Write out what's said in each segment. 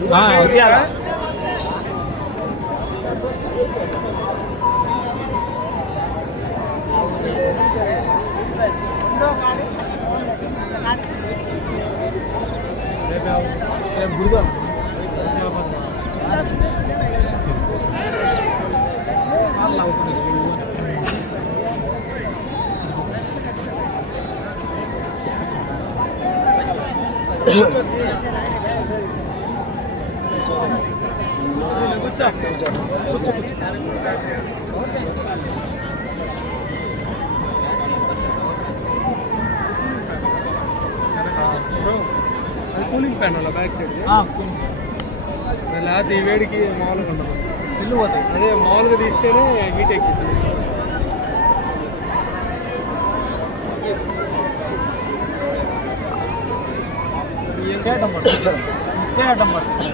పోతున్నావా Cooling fan అలా back side లేకపోతే ఈ వేడికి మామూలుగా ఉండదు. సెల్లు పోతాయి. అదే మామూలుగా తీస్తేనే హీట్ ఎక్కింది చేయటం పడుతుంది చేయటం పడుతుంది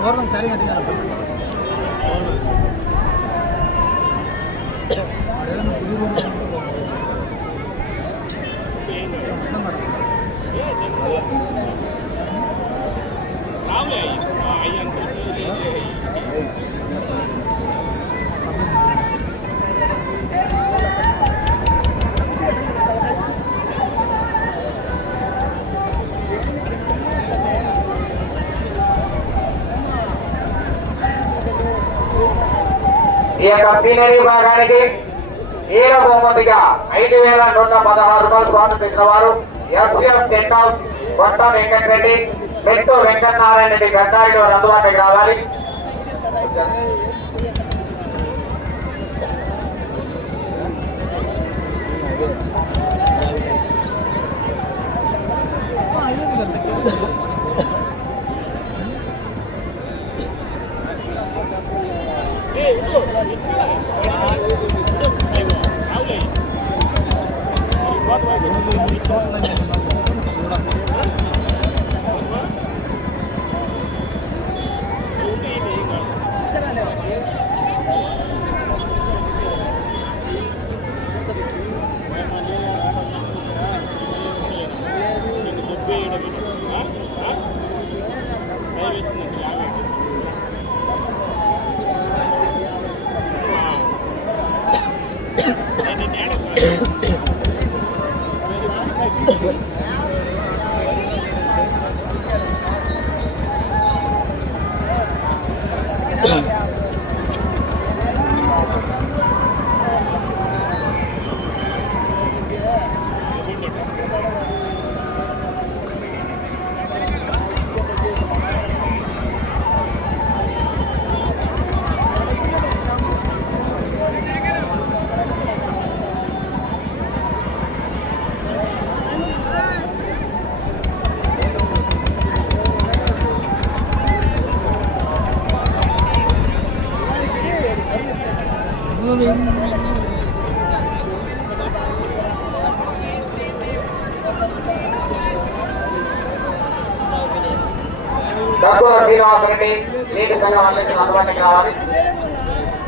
orang cari nanti apa? Ada యొక్క సీనియర్ విభాగానికి ఈల బహుమతిగా ఐదు వేల నూట పదహారు రూపాయలు స్వాగతించిన వారు ఎస్ఎఫ్ టెంట్ హౌస్ కొత్త వెంకటరెడ్డి పెట్టు వెంకటనారాయణ రెడ్డి గడ్డారిలో అందుబాటులోకి రావాలి. Yeah.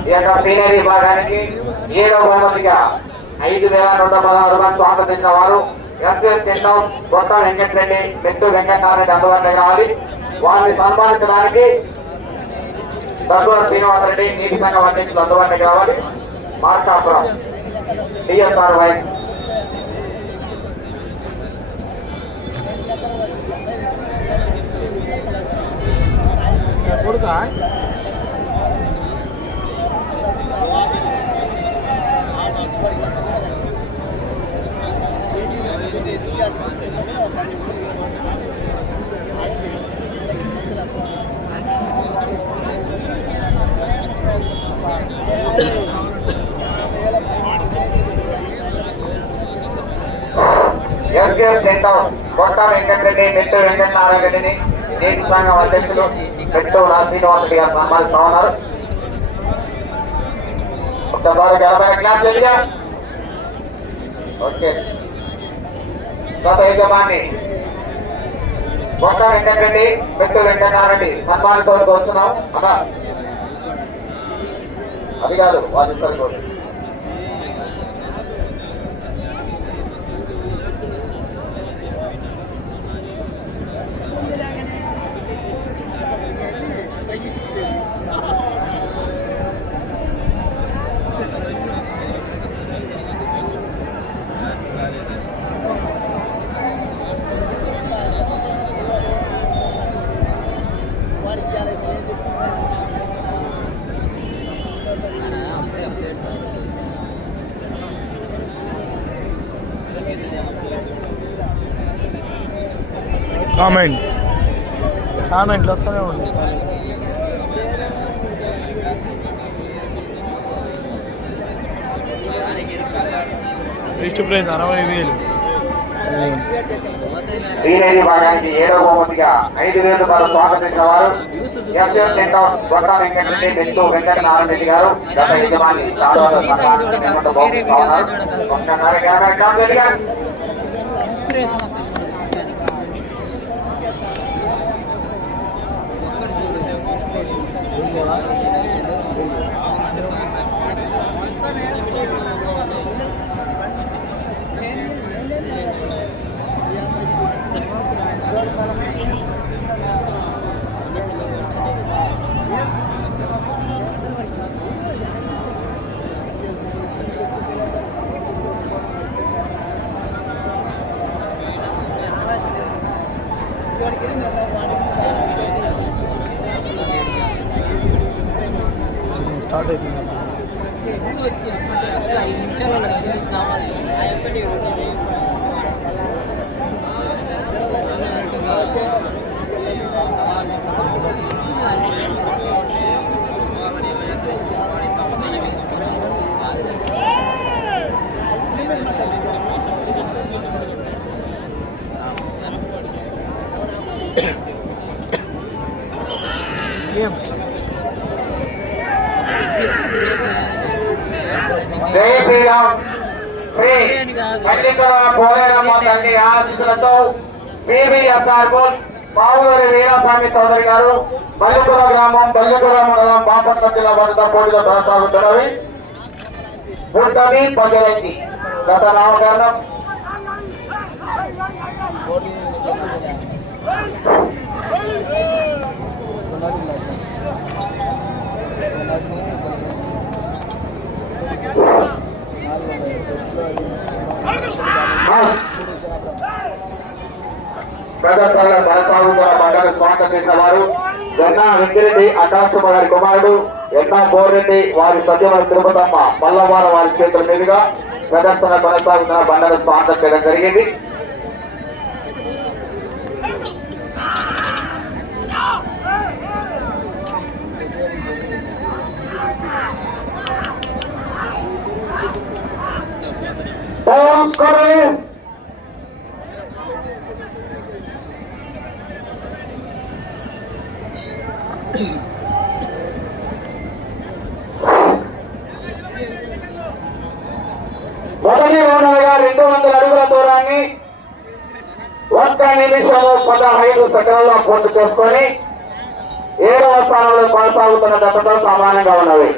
ఈ యొక్క సీనియర్ విభాగానికి ఏడో బహుమతిగా ఐదు వేల నూట పదహారు రూపాయలు స్వాగతించిన వారు ఎస్ఎస్ టెంట్ హౌస్ కొత్త వెంకటరెడ్డి మెట్టు వెంకటనారాయణ అందుబాటులోకి రావాలి వారిని సన్మానించడానికి శ్రీనివాస రెడ్డి నీటి సంఘ వర్ణించులు అందుబాటులోకి రావాలి మార్కాపురం డిఎస్ఆర్ వైస్ కొడుకా ఎస్కేఎస్ కొట్ట వెంకటరెడ్డి మెట్టు వెంకటనారాయణ రెడ్డిని నీటి సంఘం అధ్యక్షులు. మెట్టు శ్రీనివాసరెడ్డి గారు సన్మానిస్తా ఉన్నారు ఒక్కసారి గెలపైన క్లాస్ జరిగా ఓకే. గత యజమాని కొట్ట వెంకటరెడ్డి మెట్టు వెంకటనారెడ్డి సన్మానించవరకు వస్తున్నాం. అన్నా. అది కాదు వాళ్ళు కామెంట్లు వస్తూనే ఉంటాయి లిస్ట్ ప్రైస్ అరవై వేలు. శ్రీదేవి భాగానికి ఏడవ బహుమతిగా ఐదు వేల రూపాయలు స్వాగతించిన వారు ఎఫ్ఎం గొట్ట వెంకటరెడ్డి బెంతు వెంకటనారాయణ రెడ్డి గారు గత యజమాని శారదాల थोड़ा స్టార్ట్ అవుతుంది బోల్ పావులూరి వీరస్వామి చౌదరి గారు బల్లిపుర గ్రామం బల్లిపుర మండలం బాపట్ల జిల్లా వద్ద పోటీలో కొనసాగుతున్నవి పుట్టది పదిరైంది గత నామకరణం. ప్రదర్శనలో కొనసాగుతున్న మండలి స్వాగతం చేసిన వారు జొన్న వెంకిరెడ్డి అకాశమ్మ గారి కుమారుడు ఎన్నా బోరెడ్డి వారి సత్యవారి తిరుపతమ్మ మల్లవార వారి చేతుల మీదుగా ప్రదర్శన కొనసాగుతున్న బండలు స్వాగతం చేయడం జరిగింది. ఓం కరే మొదటి రౌండ్గా రెండు వందల అడుగుల దూరాన్ని. ఒక్క నిమిషము పదహైదు సెకండ్లో పూర్తి చేసుకొని ఏడవ స్థానంలో కొనసాగుతున్న దశతో సమానంగా ఉన్నవి.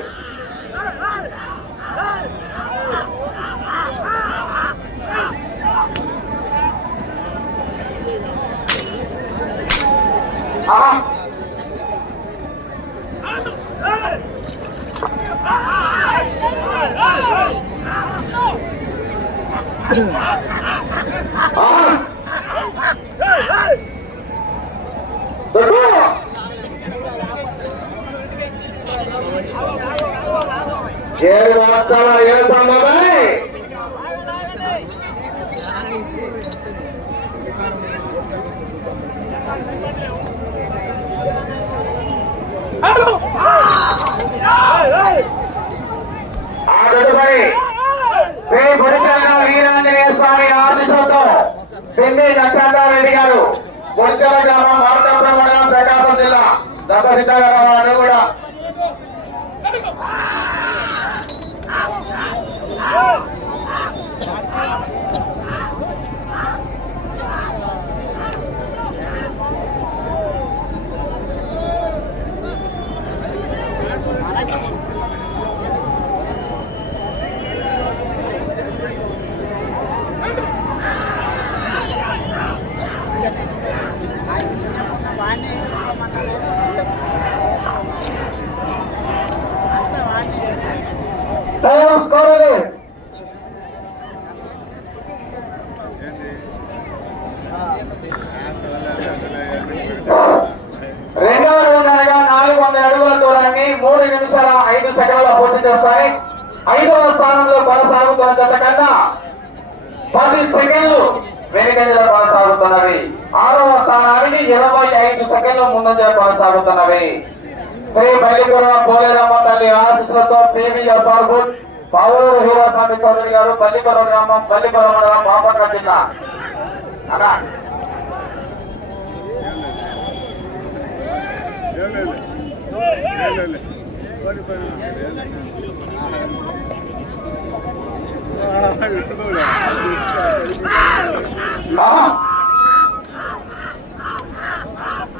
కొనసాగుతున్నవి. శ్రీ బల్లిపుర పోలేరమ్మ తల్లి ఆశీస్సులతో పీవీఎస్ ఆర్బుల్ పావులూరు హీరాస్వామి చౌదరి గారు బల్లిపురం గ్రామం బల్లిపురం మండలం బాపట్ల జిల్లా. అన్నా.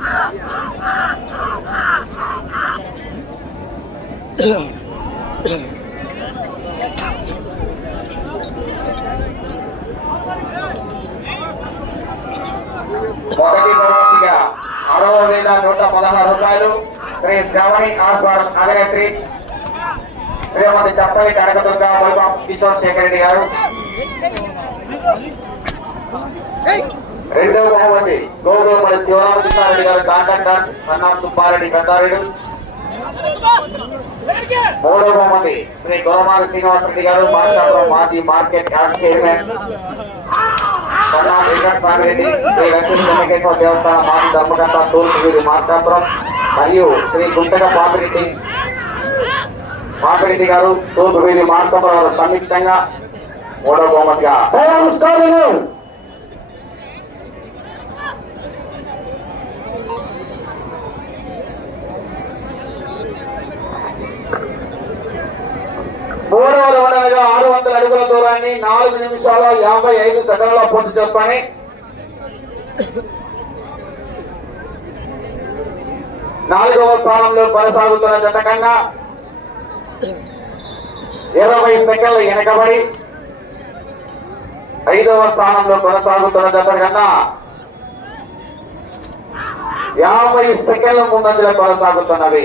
ఒకటి ఏలేలే. పడి బహుమతిగా అరవై వేల నూట పదహారు రూపాయలు శ్రీ శ్రవణి ఆస్వారం అభినేత్రి శ్రీమతి చప్పలి కనకదుర్గ వైభవ్ కిషోర్ శేఖర్ రెడ్డి గారు రెండవ బహుమతి గోగోపల్లి శివరామకృష్ణారెడ్డి గారు కాంట్రాక్టర్ సన్నా సుబ్బారెడ్డి పెద్దారెడ్డి మూడవ బహుమతి శ్రీ గోమాల శ్రీనివాసరెడ్డి గారు మార్కాపురం మాజీ మార్కెట్ యార్డ్ చైర్మన్. సన్నా వెంకటస్వామిరెడ్డి శ్రీ వెంకట చెన్నకేశ్వర దేవస్థానం మాజీ ధర్మకర్త తూర్పుగిరి మార్కాపురం మరియు శ్రీ గుంటక పాపిరెడ్డి. పాపిరెడ్డి గారు తూర్పుగిరి మార్కాపురం సంయుక్తంగా మూడవ బహుమతిగా. మూడవ రౌండ్గా ఆరు వందల అడుగుల దూరాన్ని నాలుగు నిమిషాల యాభై ఐదు సెకండ్ల పూర్తి చేసుకొని నాలుగవ స్థానంలో కొనసాగుతున్న జత ఇరవై సెకండ్లు వెనకబడి ఐదవ స్థానంలో కొనసాగుతున్న జత కన్నా యాభై సెకండ్ల ముందంజలో కొనసాగుతున్నవి.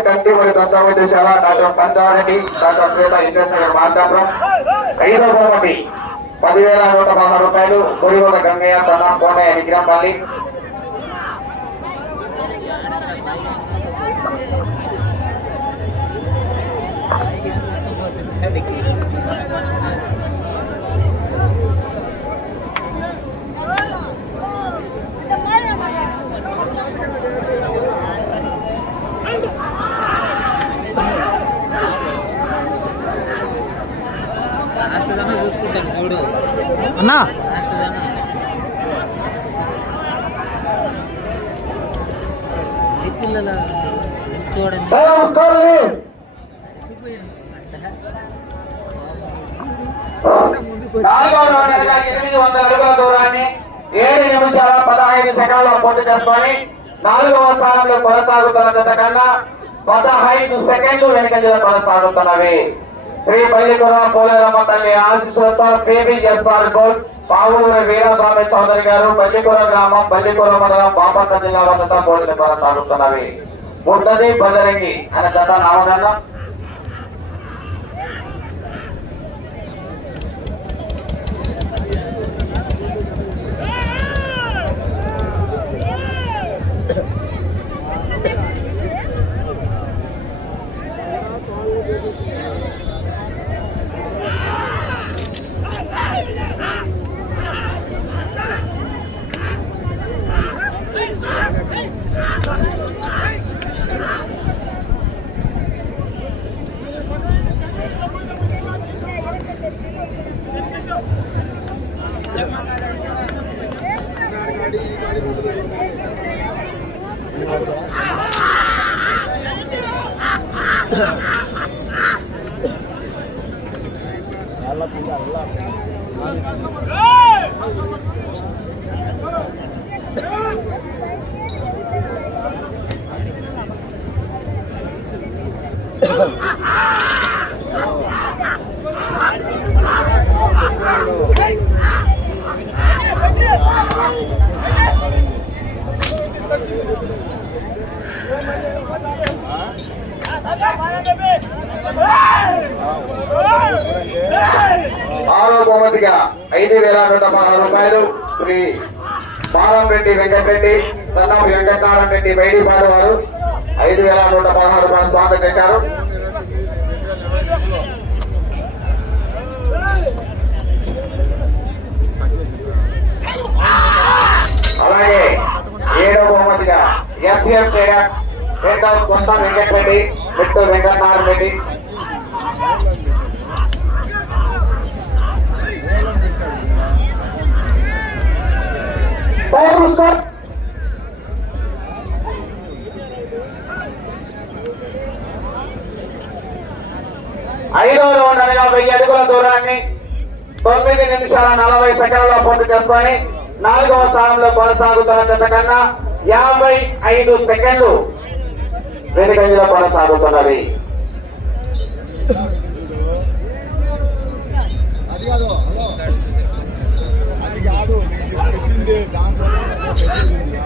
டாக்டர் கண்டிப்பாக தொண்டாவது சேவா டாக்டர் பந்தாரணி డాక్టర్ శ్వేత ఇంద్రశ్వర మార్గాపురం ఐదవ బహుమతి పదివేల నూట పదహారు రూపాయలు గురిగోడ గంగయ్య తన కోనయ్య విగ్రహంపల్లి Thank you. అన్నా. ఏడు నిమిషాల పదహైదు సెకండ్ల పోటీ చేసుకొని నాలుగవ స్థానంలో కొనసాగుతున్న కన్నా పదహైదు సెకండ్లు వెనుక కొనసాగుతున్నవి. శ్రీ పల్లిపురం పోలేరమ్మ తల్లి ఆశీస్సులతో పీబీఎస్ఆర్ గోల్డ్ పావులూరి వీరస్వామి చౌదరి గారు పల్లిపురం గ్రామం పల్లిపురం మండలం బాపట్ల జిల్లా వద్ద వద్దతో పోటీలు కొనసాగుతున్నవి ముద్దది బదరంగి అనే జత నామగన్నా ఆరో బహుమతిగా ఐదు వేల నూట పదహారు రూపాయలు శ్రీ బాలంరెడ్డి వెంకటరెడ్డి సన్నం వెంకటనారాయణ రెడ్డి బయటిపాడు వారు ఐదు వేల నూట పదహారు రూపాయలు స్వాగతం చేశారు. అలాగే ఏడో బహుమతిగా ఎస్ఎస్ కొంత వెంకటరెడ్డి మిట్టు వెంకటనారాయణ రెడ్డి Vamos buscar. ఐదో రౌండ్ అనగా వెయ్యి అడుగుల దూరాన్ని తొమ్మిది నిమిషాల నలభై సెకండ్లలో పూర్తి చేసుకొని నాలుగవ స్థానంలో కొనసాగుతున్న జత కన్నా యాభై ఐదు సెకండ్లు వెనుకంజలో కొనసాగుతున్నవి నీకు పెట్టింది దాంట్లో పెట్టింది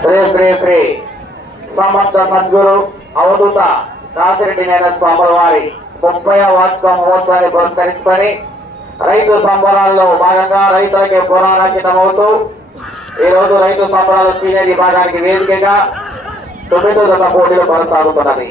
శ్రీ శ్రీ శ్రీ సమర్థ సద్గురు అవధూత కాసిరెడ్డి నేల స్వాముల వారి ముప్పై వార్షిక మహోత్సవాన్ని పురస్కరించుకొని రైతు సంబరాల్లో భాగంగా రైతులకి పురాణాంకితమవుతూ ఈ రోజు రైతు సంబరాల సీనియర్ విభాగానికి వేదికగా తొమ్మిదో దశ పోటీలు కొనసాగుతున్నది.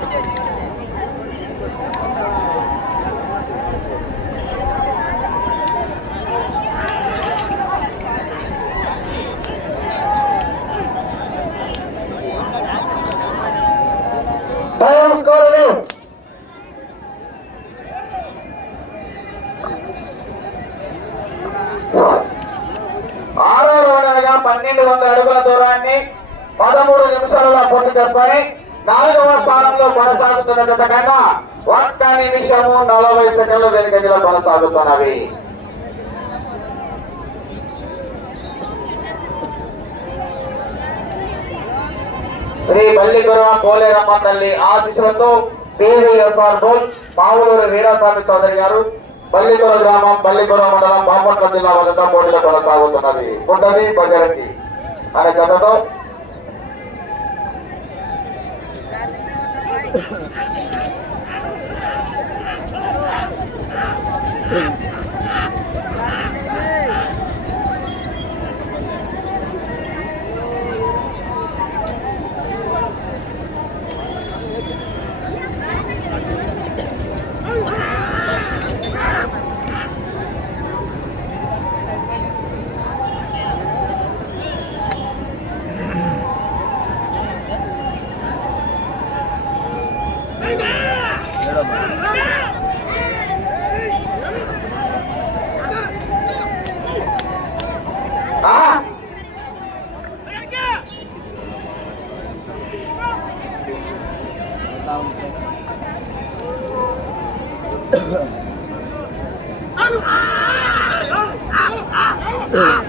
对。కొనసాగుతున్నవి శ్రీ బల్లిగుర కోలేరమ్మ తల్లి ఆశీస్సులతో పివిఎస్ఆర్ బోల్ పావులూరు వీరస్వామి చౌదరి గారు బల్లిగుర గ్రామం బల్లిగుర మండలం బాపట్ల జిల్లా వద్ద పోటీలో కొనసాగుతున్నది పుట్టది బజరంగి అనే కథతో నీకు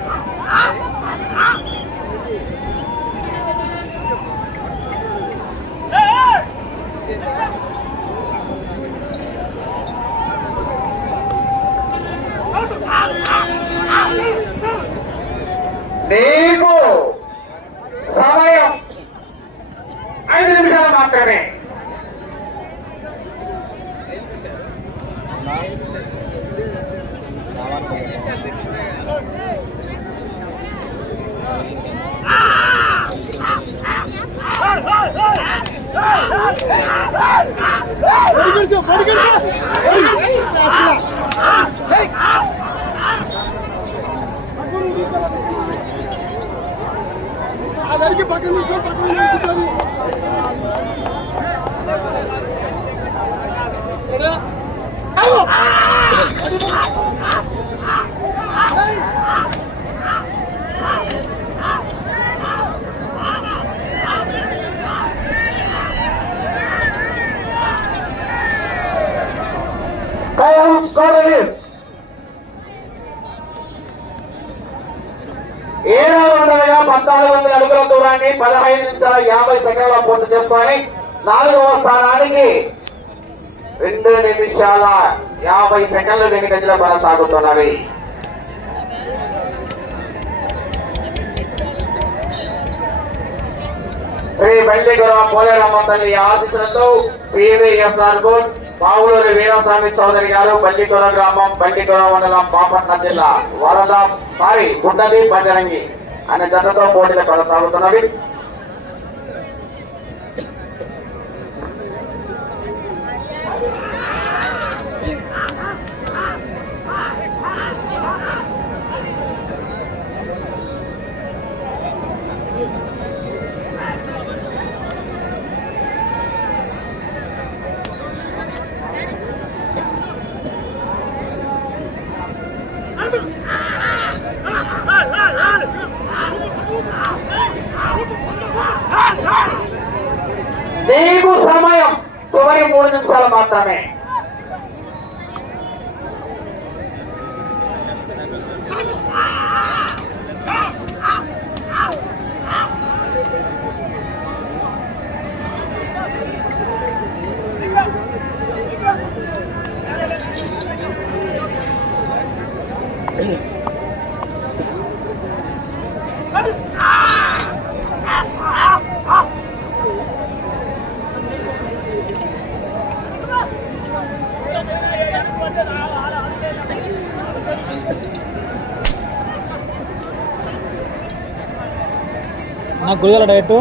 పద్నాలుగు వందల అడుగుల దూరాన్ని పదహైదు నిమిషాల యాభై సెకండ్ల పూర్తి చేసుకొని నాలుగవ స్థానానికి రెండు నిమిషాల యాభై సెకండ్ల వెనుకంజలో కొనసాగుతున్నవి. శ్రీ బల్లిగుర పోలేరమ్మ తల్లి ఆశీస్సులతో పివిఎస్ఆర్ బోర్డ్ పావులూరి వీరస్వామి చౌదరి గారు బల్లిగుర గ్రామం బల్లిగుర మండలం బాపట్ల జిల్లా వరద సారీ గుడ్డది బజరంగి అనే జతతో పోటీలు కొనసాగుతున్నవి. అన్న గురిజాల డైరెక్టు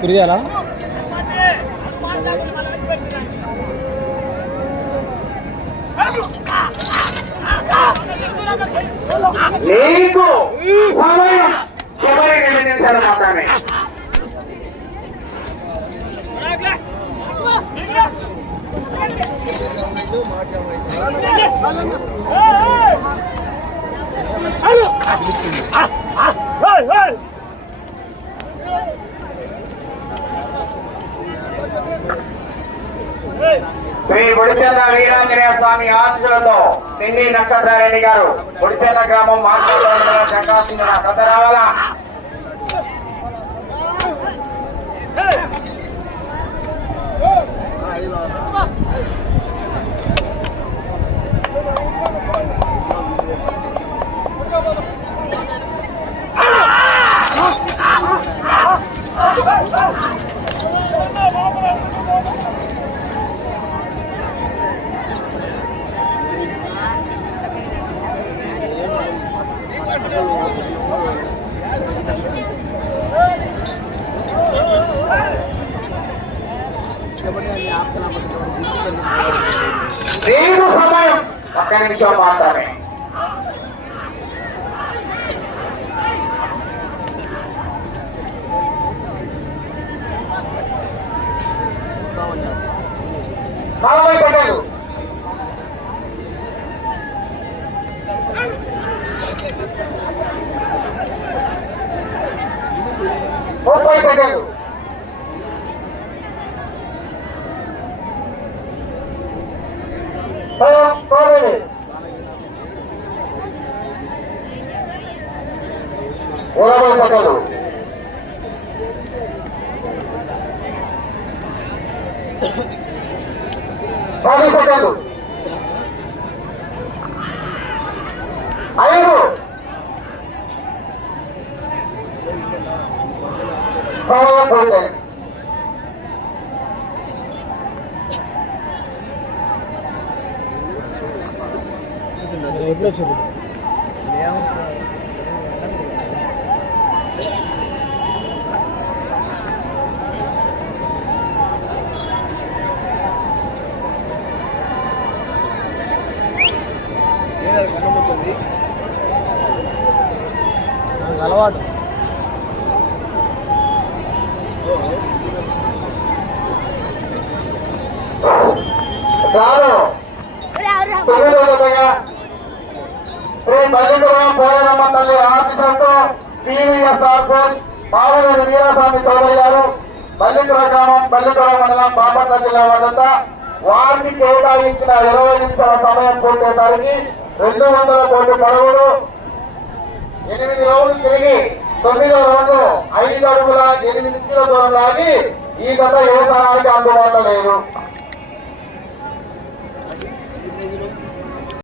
గురిజాల నీకు సమయం చివరి నిమిషాలు మాత్రమే Hey, hey! శ్రీ గుడిచెల్ల వీరాంజనేయ స్వామి ఆశీస్సులతో పిన్ని నక్షత్రారెడ్డి గారు గుడిచెల్ల గ్రామం మార్కెట్లో రావాలా Oh, oh, oh. ನೀವು ಸಮಯ ಒಕ್ಕ ನಿಮಿಷ ಮಾತಾಡಿ ನಲವೈ